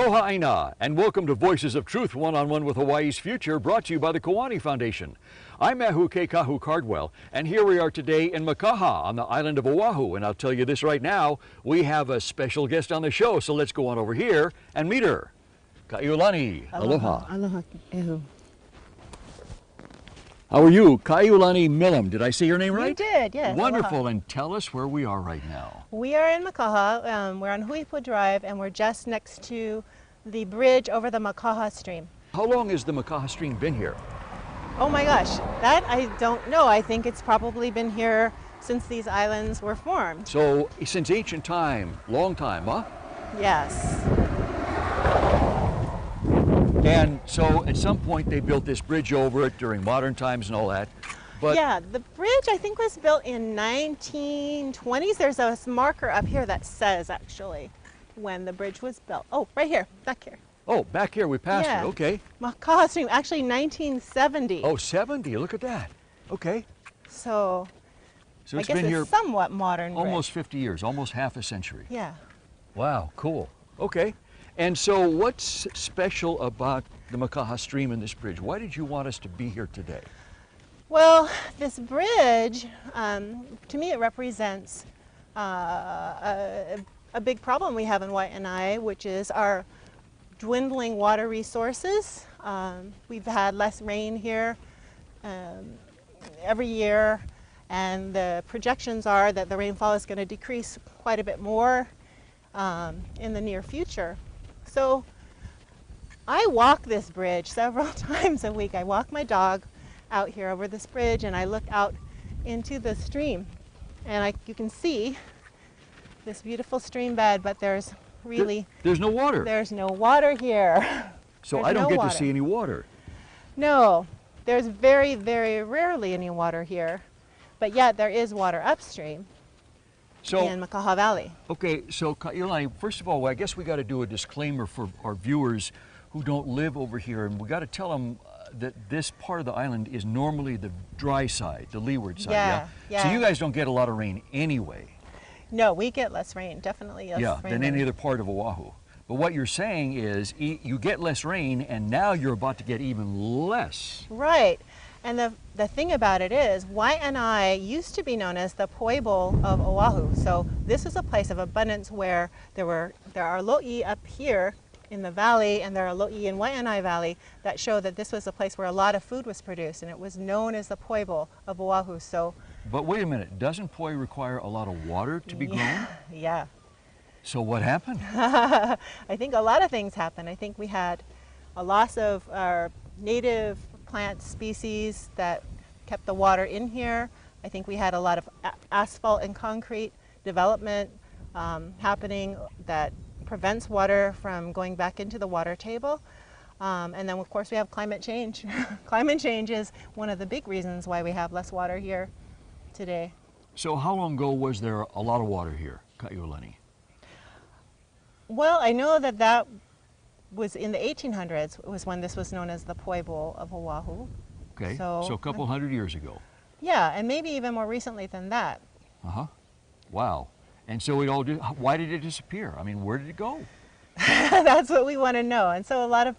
Aloha Aina, and welcome to Voices of Truth One-on-One with Hawaii's Future, brought to you by the Waianae Foundation. I'm Ahu Keikahu Cardwell, and here we are today in Makaha on the island of Oahu. And I'll tell you this right now, we have a special guest on the show, so let's go on over here and meet her. Ka iulani. Aloha. Aloha. Ehu. How are you? Ka iulani Milham. Did I say your name right? You did, yes. Wonderful. Aloha. And tell us where we are right now. We are in Makaha. We're on Huipu Drive, and we're just next to the bridge over the Makaha stream. How long has the Makaha stream been here? Oh my gosh, that I don't know. I think it's probably been here since these islands were formed. So, since ancient time, long time, huh? Yes. And so at some point they built this bridge over it during modern times and all that. But yeah, the bridge I think was built in 1920s. There's a marker up here that says actually when the bridge was built. Oh, right here, back here. oh, back here we passed Yeah. it. Okay. Makaha stream, actually 1970. Oh, 70. Look at that. Okay. So So I it's guess been it's here somewhat modern. almost 50 years, almost half a century. Yeah. Wow, cool. Okay. And so what's special about the Makaha stream and this bridge? Why did you want us to be here today? Well, this bridge, to me, it represents a big problem we have in Waianae, which is our dwindling water resources. We've had less rain here every year, and the projections are that the rainfall is going to decrease quite a bit more in the near future. So I walk this bridge several times a week. I walk my dog out here over this bridge, and I look out into the stream, and you can see this beautiful stream bed, but there's really There's no water. there's no water here. So there's I don't no get water. to see any water. No, there's very, very rarely any water here, but yet there is water upstream So in Makaha Valley. okay, so Ka iulani, first of all, I guess we got to do a disclaimer for our viewers who don't live over here, and we got to tell them that this part of the island is normally the dry side, the leeward side. Yeah, yeah. So you guys don't get a lot of rain anyway. No, we get less rain, definitely less rain than any other part of Oahu. But what you're saying is you get less rain, and now you're about to get even less. Right. And the thing about it is, Waianae used to be known as the Poi Bowl of Oahu. So this is a place of abundance where there are lo'i up here in the valley, and there are lo'i in Waianae Valley that show that this was a place where a lot of food was produced, and it was known as the Poi Bowl of Oahu. So But wait a minute, doesn't poi require a lot of water to be grown? yeah. So what happened? I think a lot of things happened. I think we had a loss of our native plant species that kept the water in here. I think we had a lot of asphalt and concrete development happening that prevents water from going back into the water table. And then of course we have climate change. Climate change is one of the big reasons why we have less water here today. So how long ago was there a lot of water here, Ka iulani? Well, I know that was in the 1800s. It was when this was known as the Poi Bowl of Oahu. Okay, So so a couple hundred years ago. Yeah, and maybe even more recently than that. Uh-huh. Wow. And so why did it disappear? I mean, where did it go? That's what we want to know. And so a lot of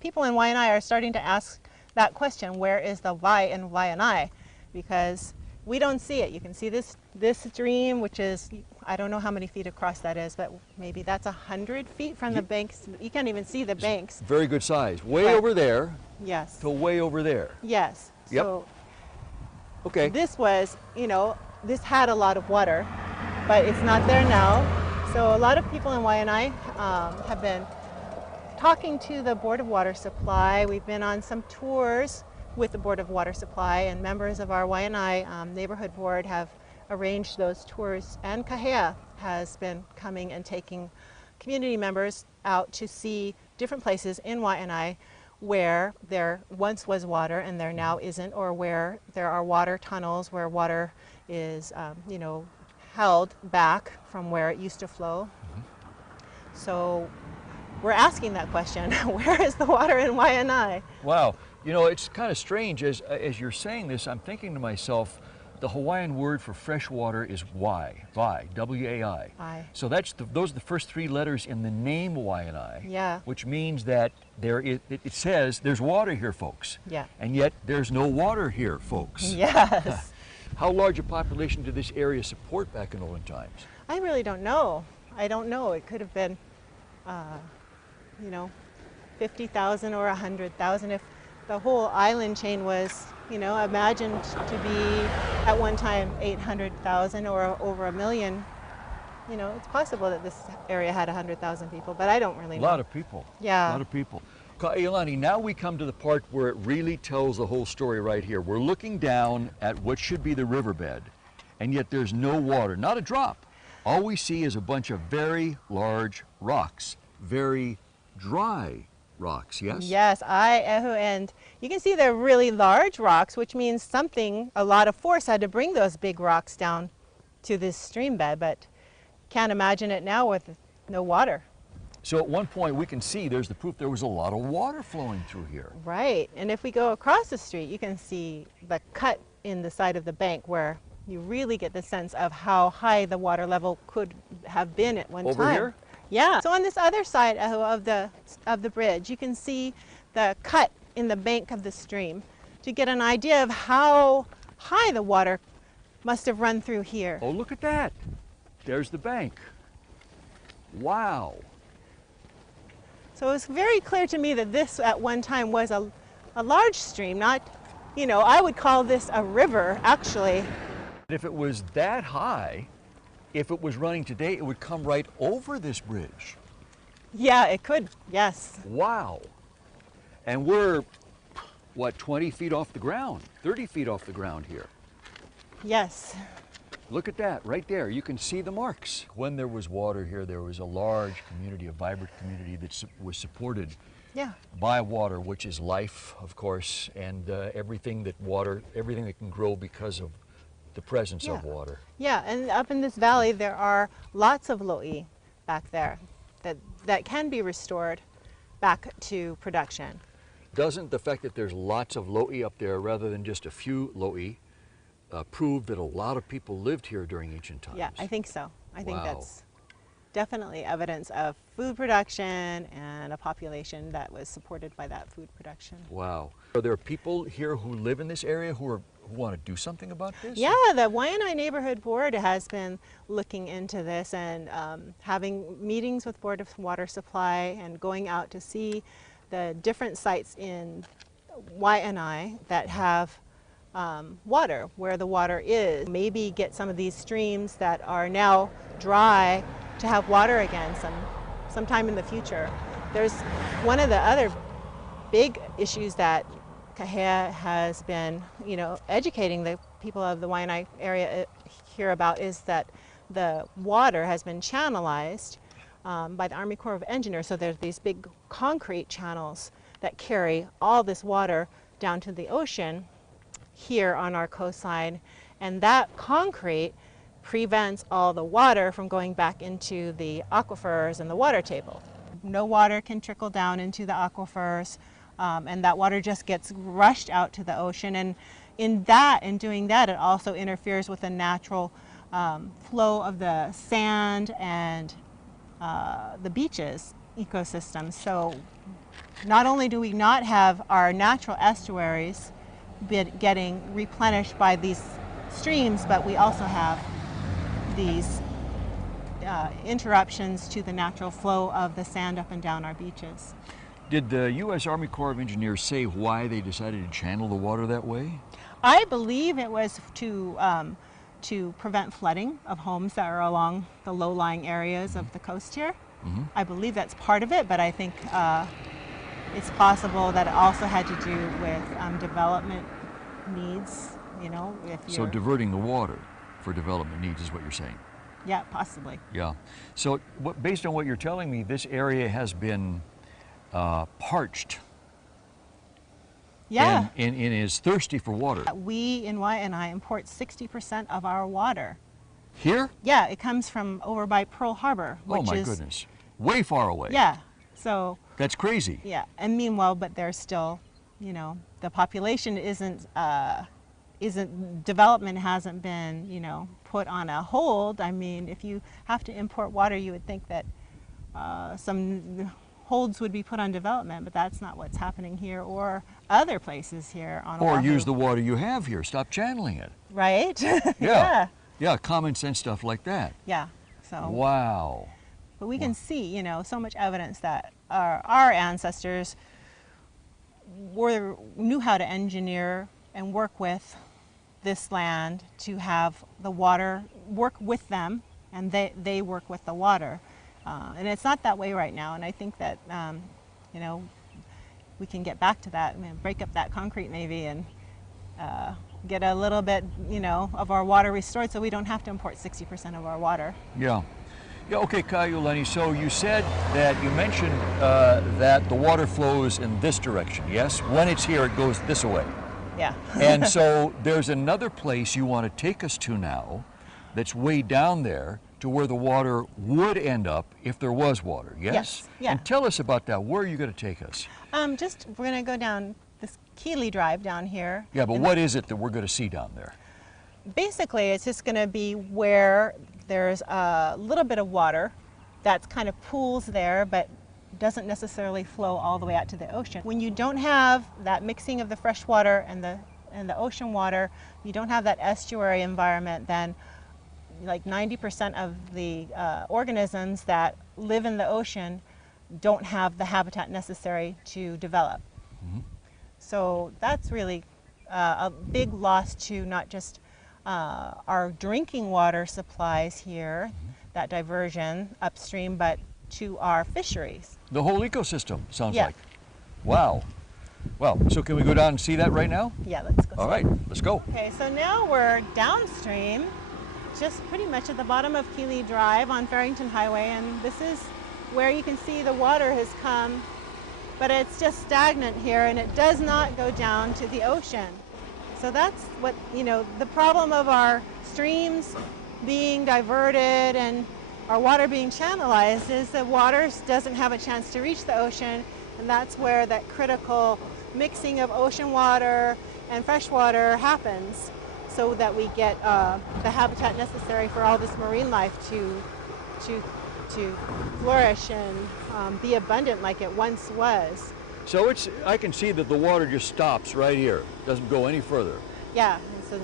people in Waianae are starting to ask that question, where is the Wai in Waianae? Because we don't see it. You can see this stream, which is, I don't know how many feet across that is, but maybe that's 100 feet from the banks. You can't even see the banks. Very good size. Way Right. over there Yes. to way over there. Yes. Yep. So Okay. this was, this had a lot of water, but it's not there now. So a lot of people in Waianae have been talking to the Board of Water Supply. We've been on some tours with the Board of Water Supply, and members of our Waianae neighborhood board have arranged those tours, and Kahea has been coming and taking community members out to see different places in Waianae where there once was water and there now isn't, or where there are water tunnels where water is, held back from where it used to flow. So we're asking that question, where is the water in Waianae? Wow. You know, it's kind of strange as you're saying this, I'm thinking to myself, The Hawaiian word for fresh water is Wai, W-A-I. Wai. So those are the first three letters in the name Waianae, Yeah. which means that it says there's water here, folks. Yeah. And yet there's no water here, folks. Yes. How large a population did this area support back in olden times? I really don't know. I don't know. It could have been, 50,000 or 100,000 if the whole island chain was, imagined to be at one time 800,000 or over 1 million. It's possible that this area had 100,000 people, but I don't really know. A lot of people. Yeah. A lot of people. Iulani, now we come to the part where it really tells the whole story right here. We're looking down at what should be the riverbed, and yet there's no water, not a drop. All we see is a bunch of very large rocks, very dry rocks, yes? Yes, and you can see they're really large rocks, which means a lot of force had to bring those big rocks down to this stream bed, but can't imagine it now with no water. So at one point we can see there's the proof there was a lot of water flowing through here. Right, and if we go across the street, you can see the cut in the side of the bank where you really get the sense of how high the water level could have been at one time. Over here? Yeah. So on this other side of the bridge, you can see the cut in the bank of the stream to get an idea of how high the water must have run through here. Oh, look at that. There's the bank. Wow. So it's very clear to me that this at one time was a large stream, not, I would call this a river, actually. If it was that high, if it was running today, it would come right over this bridge. Yeah, it could, yes. Wow. And we're, 20 feet off the ground, 30 feet off the ground here. Yes. Look at that, right there. You can see the marks. When there was water here, there was a large community, a vibrant community that was supported by water, which is life, of course, and everything that can grow because of the presence of water. Yeah, and up in this valley, there are lots of lo'i back there that can be restored back to production. Doesn't the fact that there's lots of lo'i up there rather than just a few lo'i prove that a lot of people lived here during ancient times? Yeah, I think so. I think that's definitely evidence of food production and a population that was supported by that food production. Wow. Are there people here who live in this area who want to do something about this? Yeah, the Waianae Neighborhood Board has been looking into this and having meetings with Board of Water Supply and going out to see the different sites in Waianae that have water, where the water is. Maybe get some of these streams that are now dry to have water again sometime in the future. There's one of the other big issues that Kahea has been, educating the people of the Waianae area here about is that the water has been channelized by the Army Corps of Engineers. So there's these big concrete channels that carry all this water down to the ocean here on our coastline, and that concrete prevents all the water from going back into the aquifers and the water table. No water can trickle down into the aquifers, and that water just gets rushed out to the ocean, and in doing that, it also interferes with the natural flow of the sand and the beaches ecosystems. So not only do we not have our natural estuaries getting replenished by these streams, but we also have these interruptions to the natural flow of the sand up and down our beaches. Did the U.S. Army Corps of Engineers say why they decided to channel the water that way? I believe it was to prevent flooding of homes that are along the low-lying areas of the coast here. Mm-hmm. I believe that's part of it, but I think it's possible that it also had to do with development needs, So diverting the water for development needs is what you're saying? Yeah, possibly. Yeah. So based on what you're telling me, this area has been parched. Yeah. And is thirsty for water. We in Waianae import 60% of our water. Here? Yeah, it comes from over by Pearl Harbor, which is goodness. Way far away. Yeah. So that's crazy. Yeah. And meanwhile, but there's still, the population isn't development hasn't been, you know, put on a hold. I mean, if you have to import water, you would think that some holds would be put on development, but that's not what's happening here or other places here on Oahu. Or use the water you have here. Stop channeling it. Right? Yeah. Yeah, common sense stuff like that. Yeah. So. Wow. But we can see, you know, so much evidence that our ancestors knew how to engineer and work with this land to have the water work with them, and they work with the water. And it's not that way right now, and I think that, you know, we can get back to that. I mean, break up that concrete maybe and get a little bit, you know, of our water restored so we don't have to import 60% of our water. Yeah. Yeah, okay, iulani, so you said that you mentioned that the water flows in this direction, yes? When it's here, it goes this way. Yeah. And so there's another place you want to take us to now that's way down there to where the water would end up if there was water, yes? Yes, yeah. And tell us about that. Where are you going to take us? We're going to go down this Keeley Drive down here. Yeah, but what is it that we're going to see down there? Basically, it's just going to be where there's a little bit of water that's kind of pools there, but doesn't necessarily flow all the way out to the ocean. When you don't have that mixing of the fresh water and the ocean water, you don't have that estuary environment, then like 90% of the organisms that live in the ocean don't have the habitat necessary to develop. Mm-hmm. So that's really a big loss to not just our drinking water supplies here, that diversion upstream, but to our fisheries. The whole ecosystem, sounds like. Wow. Well, so can we go down and see that right now? Yeah, let's go. All right, let's go. Okay, so now we're downstream, just pretty much at the bottom of Keeley Drive on Farrington Highway, and this is where you can see the water has come, but it's just stagnant here and it does not go down to the ocean. So that's what, you know, the problem of our streams being diverted and our water being channelized is the water doesn't have a chance to reach the ocean, and that's where that critical mixing of ocean water and fresh water happens, so that we get the habitat necessary for all this marine life to flourish and be abundant like it once was. So I can see that the water just stops right here, doesn't go any further. Yeah, so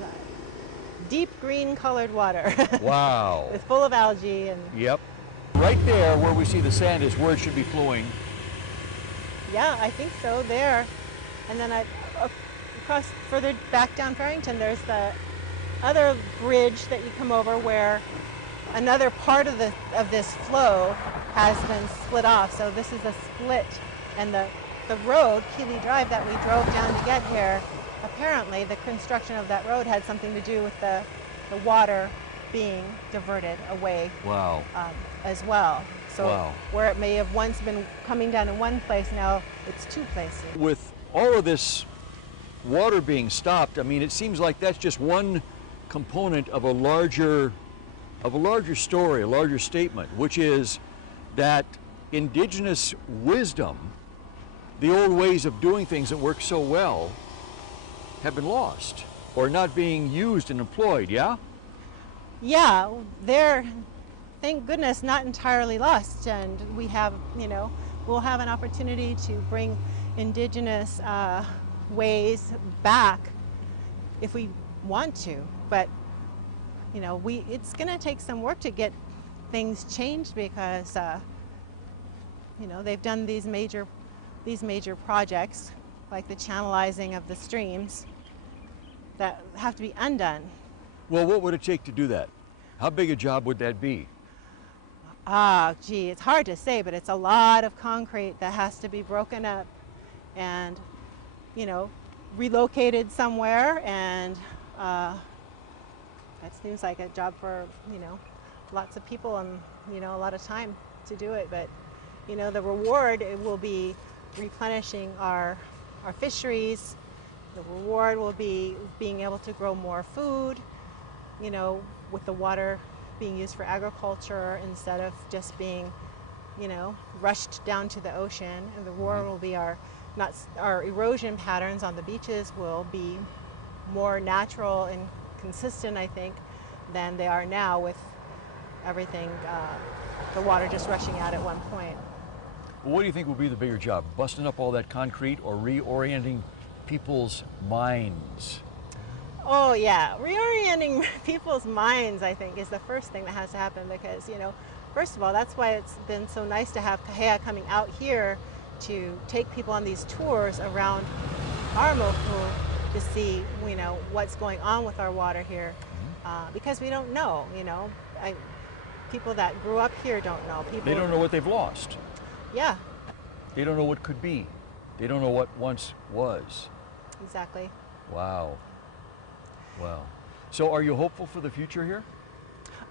deep green colored water. Wow. It's full of algae and. Yep. Right there where we see the sand is where it should be flowing. Yeah, I think so, there. And then across further back down Farrington, there's the other bridge that you come over where another part of this flow has been split off. So this is a split, and the road, Keeley Drive, that we drove down to get here, apparently the construction of that road had something to do with the water being diverted away. Wow. As well. So wow. Where it may have once been coming down in one place, now it's two places. With all of this water being stopped, I mean, it seems like that's just one component of a larger story, a larger statement, which is that indigenous wisdom, the old ways of doing things that work so well, have been lost or not being used and employed, yeah? Yeah, they're, thank goodness, not entirely lost, and we have, you know, we'll have an opportunity to bring indigenous ways back if we want to, but you know, it's going to take some work to get things changed because you know, they've done these major projects like the channelizing of the streams that have to be undone. Well, what would it take to do that? How big a job would that be? Gee, it's hard to say, but it's a lot of concrete that has to be broken up and, you know, relocated somewhere, and that seems like a job for, you know, lots of people and, you know, a lot of time to do it. But, you know, the reward, it will be replenishing our fisheries. The reward will be being able to grow more food, you know, with the water being used for agriculture instead of just being, you know, rushed down to the ocean. And the reward will be our erosion patterns on the beaches will be more natural and consistent, I think, than they are now with everything, the water just rushing out at one point. Well, what do you think will be the bigger job, busting up all that concrete or reorienting people's minds? Oh yeah, reorienting people's minds, I think, is the first thing that has to happen because, you know, first of all, that's why it's been so nice to have Kahea coming out here to take people on these tours around our moku to see, you know, what's going on with our water here, because we don't know, you know. People that grew up here don't know. They don't know what they've lost. Yeah. They don't know what could be. They don't know what once was. Exactly. Wow. Wow. So are you hopeful for the future here?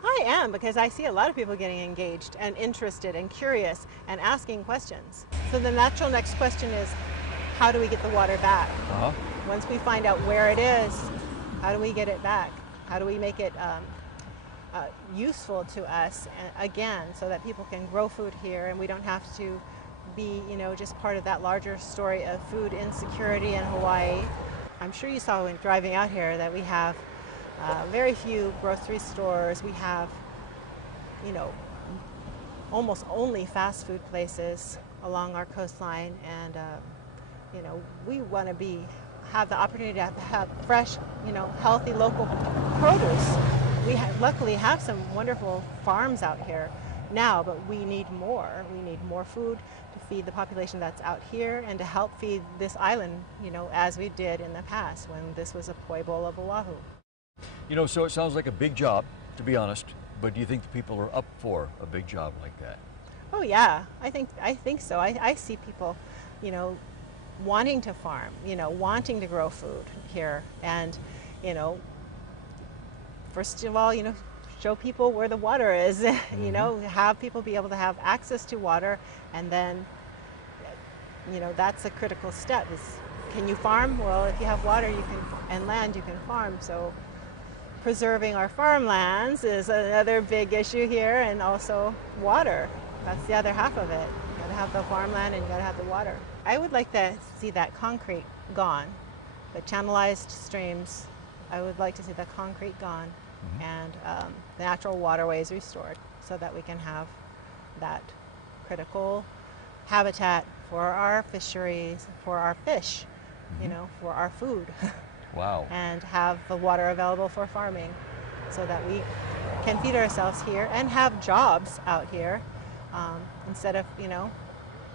I am, because I see a lot of people getting engaged and interested and curious and asking questions. So the natural next question is, how do we get the water back? Once we find out where it is, how do we get it back? How do we make it useful to us again, so that people can grow food here and we don't have to be, you know, just part of that larger story of food insecurity in Hawaii. I'm sure you saw when driving out here that we have very few grocery stores. We have, you know, almost only fast food places along our coastline, and you know, we want to have the opportunity to have fresh, you know, healthy local produce. We luckily have some wonderful farms out here now, but we need more. We need more food to feed the population that's out here and to help feed this island, you know, as we did in the past when this was a poi bowl of Oahu. You know, so it sounds like a big job, to be honest, but do you think the people are up for a big job like that? Oh yeah, I think so. I see people, you know, wanting to farm, you know, wanting to grow food here, and, you know, first of all, you know, show people where the water is, you know, have people be able to have access to water, and then, you know, that's a critical step. Is, can you farm? Well, if you have water, you can, and land, you can farm. So preserving our farmlands is another big issue here, and also water. That's the other half of it. You gotta have the farmland and you gotta have the water. I would like to see that concrete gone, the channelized streams. I would like to see the concrete gone, and the natural waterways restored, so that we can have that critical habitat for our fisheries, for our fish, you know, for our food. Wow. And have the water available for farming, so that we can feed ourselves here and have jobs out here, instead of, you know,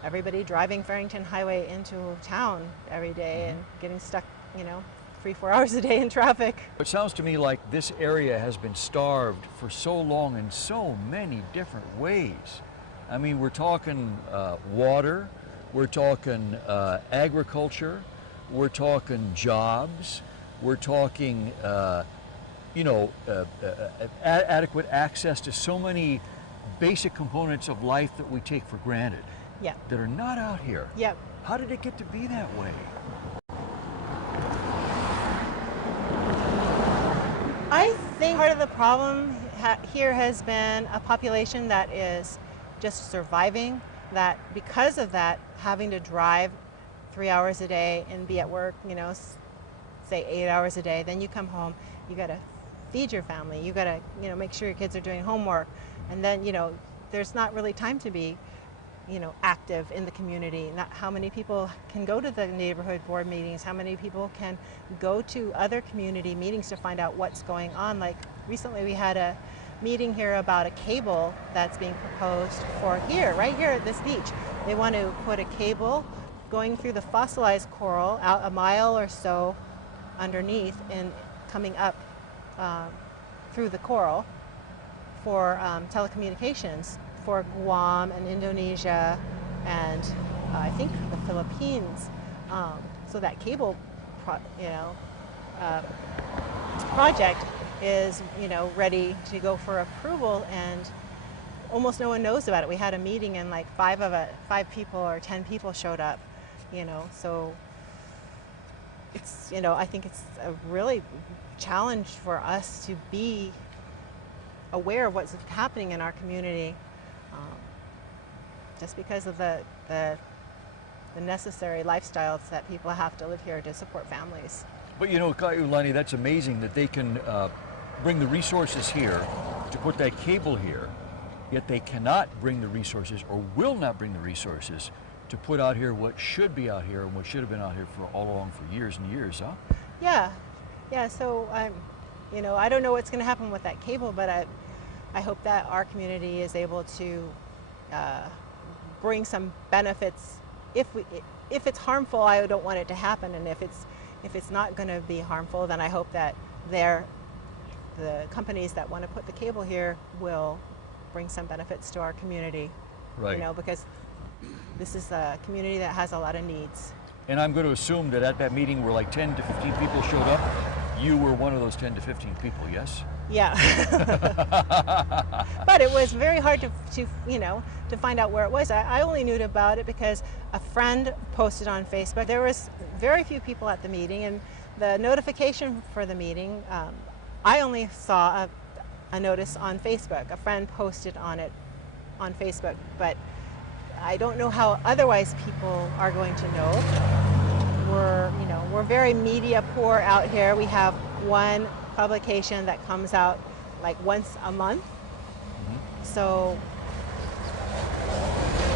everybody driving Farrington Highway into town every day and getting stuck, you know, 3-4 hours a day in traffic. It sounds to me like this area has been starved for so long in so many different ways. I mean, we're talking water, we're talking agriculture, we're talking jobs, we're talking, you know, adequate access to so many basic components of life that we take for granted, that are not out here. Yep. How did it get to be that way? I think part of the problem here has been a population that is just surviving, that because of that, having to drive 3 hours a day and be at work, you know, say 8 hours a day, then you come home, you gotta feed your family, you gotta, you know, make sure your kids are doing homework, and then, you know, there's not really time to be, you know, active in the community. Not how many people can go to the neighborhood board meetings, how many people can go to other community meetings to find out what's going on. Like recently we had a meeting here about a cable that's being proposed for here, right here at this beach. They want to put a cable going through the fossilized coral out a mile or so underneath and coming up through the coral for telecommunications for Guam and Indonesia and I think the Philippines. So that cable, project is, you know, ready to go for approval, and almost no one knows about it. We had a meeting and like 5 people or 10 people showed up, you know, so it's, you know, I think it's a really challenge for us to be aware of what's happening in our community, just because of the necessary lifestyles that people have to live here to support families. But you know, iulani, that's amazing that they can bring the resources here to put that cable here, yet they cannot bring the resources or will not bring the resources to put out here what should be out here and what should have been out here for all along for years and years, huh? Yeah. So you know, I don't know what's going to happen with that cable, but I hope that our community is able to bring some benefits. If it's harmful, I don't want it to happen, and if it's not going to be harmful, then I hope that the companies that want to put the cable here will bring some benefits to our community. Right. You know, because this is a community that has a lot of needs. And I'm going to assume that at that meeting where like 10 to 15 people showed up, you were one of those 10 to 15 people, yes? Yeah. But it was very hard to you know, to find out where it was. I only knew about it because a friend posted on Facebook. There was very few people at the meeting, and the notification for the meeting, I only saw a notice on Facebook. A friend posted on it on Facebook, but I don't know how otherwise people are going to know. We're very media poor out here. We have one publication that comes out like once a month. So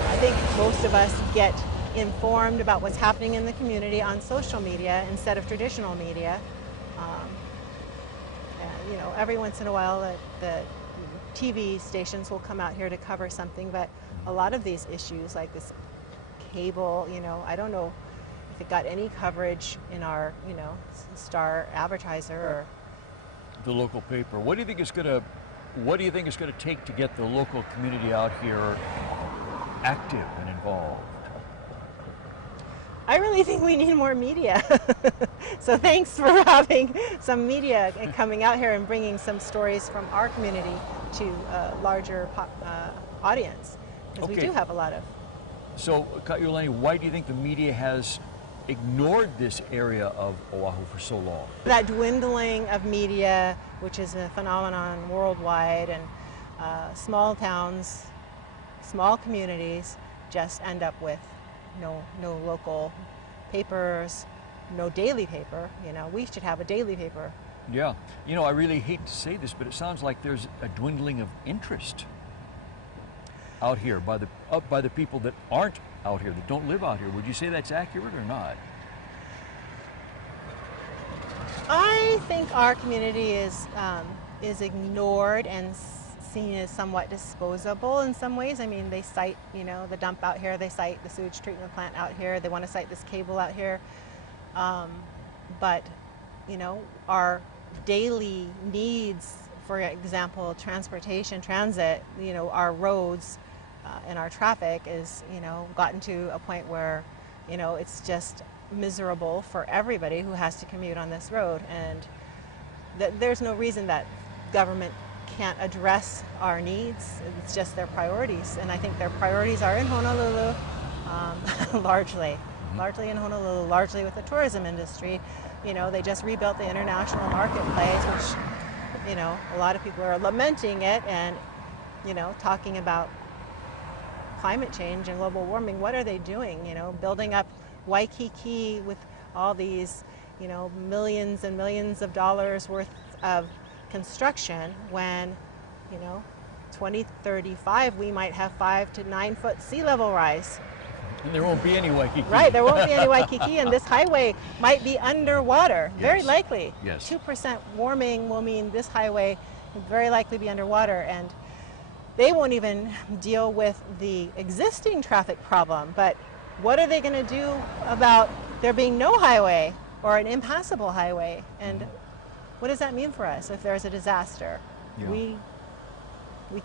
I think most of us get informed about what's happening in the community on social media instead of traditional media. And, you know, every once in a while the TV stations will come out here to cover something, but a lot of these issues like this cable, you know, I don't know if it got any coverage in our, you know, Star Advertiser or the local paper. What do you think it's going to take to get the local community out here active and involved? I really think we need more media. So thanks for having some media coming out here and bringing some stories from our community to a larger audience, because we do have a lot of. So, iulani, why do you think the media has ignored this area of Oahu for so long? That dwindling of media, which is a phenomenon worldwide, and small towns, small communities just end up with no local papers, no daily paper. You know, we should have a daily paper. Yeah. You know, I really hate to say this, but it sounds like there's a dwindling of interest out here by the people that aren't out here, that don't live out here. Would you say that's accurate or not? I think our community is ignored and seen as somewhat disposable in some ways. I mean, they cite, you know, the dump out here, they cite the sewage treatment plant out here, they want to cite this cable out here. But, you know, our daily needs, for example, transportation, transit, you know, our roads and our traffic is, you know, gotten to a point where, you know, it's just miserable for everybody who has to commute on this road. And there's no reason that government can't address our needs. It's just their priorities. And I think their priorities are in Honolulu, largely in Honolulu, largely with the tourism industry. You know, they just rebuilt the international marketplace, which, you know, a lot of people are lamenting it and, you know, talking about climate change and global warming. What are they doing? You know, building up Waikiki with all these, you know, millions and millions of dollars worth of construction when, you know, 2035 we might have 5 to 9 foot sea level rise. And there won't be any Waikiki. Right, there won't be any Waikiki, and this highway might be underwater, very likely. Yes. 2% warming will mean this highway will very likely be underwater, and they won't even deal with the existing traffic problem. But what are they going to do about there being no highway or an impassable highway? And what does that mean for us if there's a disaster? Yeah. We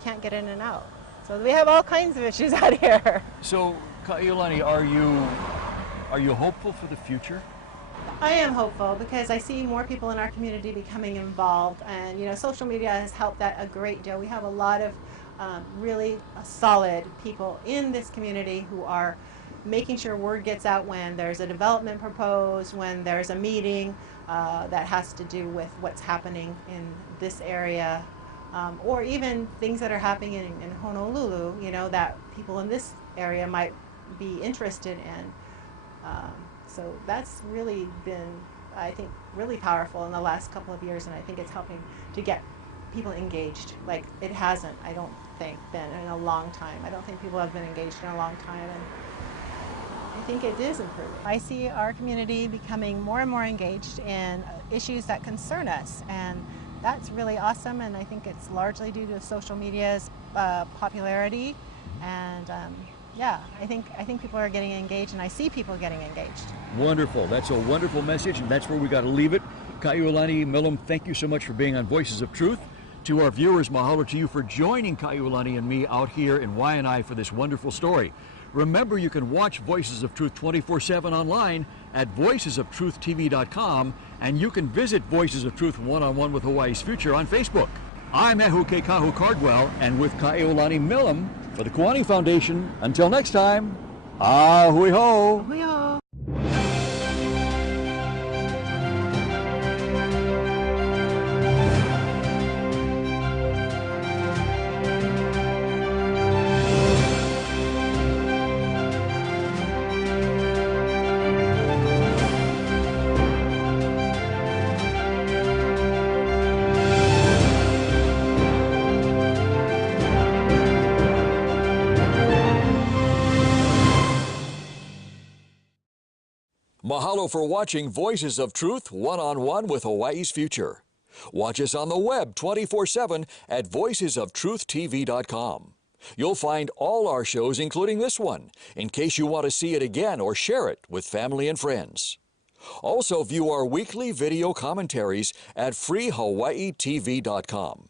can't get in and out. So we have all kinds of issues out here. So, iulani, are you hopeful for the future? I am hopeful because I see more people in our community becoming involved, and you know, social media has helped that a great deal. We have a lot of really solid people in this community who are making sure word gets out when there's a development proposed, when there's a meeting that has to do with what's happening in this area, or even things that are happening in Honolulu, you know, that people in this area might be interested in. So that's really been I think, really powerful in the last couple of years, and I think it's helping to get people engaged. Like, it hasn't, I don't think, been in a long time. I don't think people have been engaged in a long time, and I think it is improving. I see our community becoming more and more engaged in issues that concern us, and that's really awesome, and I think it's largely due to social media's popularity, and yeah, I think people are getting engaged, and I see people getting engaged. Wonderful. That's a wonderful message, and that's where we got to leave it. Iulani, Milham, thank you so much for being on Voices of Truth. To our viewers, mahalo to you for joining Iulani and me out here in Waianae for this wonderful story. Remember, you can watch Voices of Truth 24/7 online at voicesoftruth.tv.com, and you can visit Voices of Truth One-on-One with Hawaii's Future on Facebook. I'm Kahu Cardwell, and with Iulani Milham for the Kawani Foundation. Until next time, ahui ho! Ahui ho! Mahalo for watching Voices of Truth One-on-One with Hawaii's Future. Watch us on the web 24/7 at voicesoftruth.tv.com. You'll find all our shows, including this one, in case you want to see it again or share it with family and friends. Also view our weekly video commentaries at freehawaiitv.com.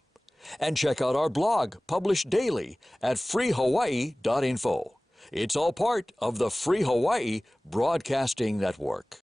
And check out our blog, published daily, at freehawaii.info. It's all part of the Free Hawaii Broadcasting Network.